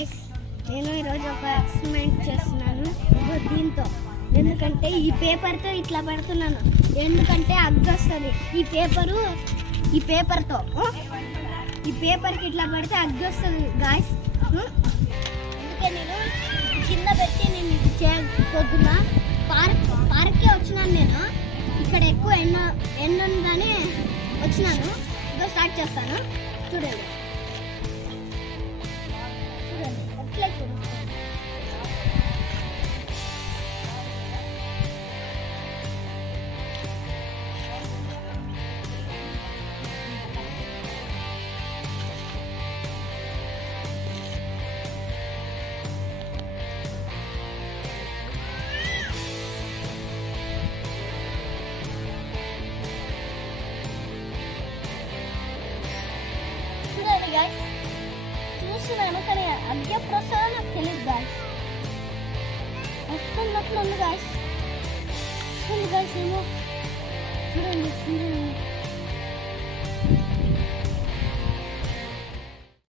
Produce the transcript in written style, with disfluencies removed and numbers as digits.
Guys, నేను ఈరోజు ఒక ఎక్స్పెరిమెంట్ చేస్తున్నాను దీంతో. ఎందుకంటే ఈ పేపర్తో ఇట్లా పెడుతున్నాను, ఎందుకంటే అగ్గొస్తుంది. ఈ పేపర్తో ఈ పేపర్కి ఇట్లా పెడితే అగ్గొస్తుంది గాయస్. అందుకే నేను కింద పెట్టి నేను ఇది పొద్దున పార్క్కే వచ్చినాను. నేను ఇక్కడ ఎక్కువ ఎండ ఉందని వచ్చినాను. ఇదో స్టార్ట్ చేస్తాను, చూడండి. గాయస్, చూస్తున్నాను కానీ అగ్గ ప్రసాదం నాకు తెలియదు గాయస్. వస్తున్నట్లు ఉంది గాయస్, ఏమో చూడండి.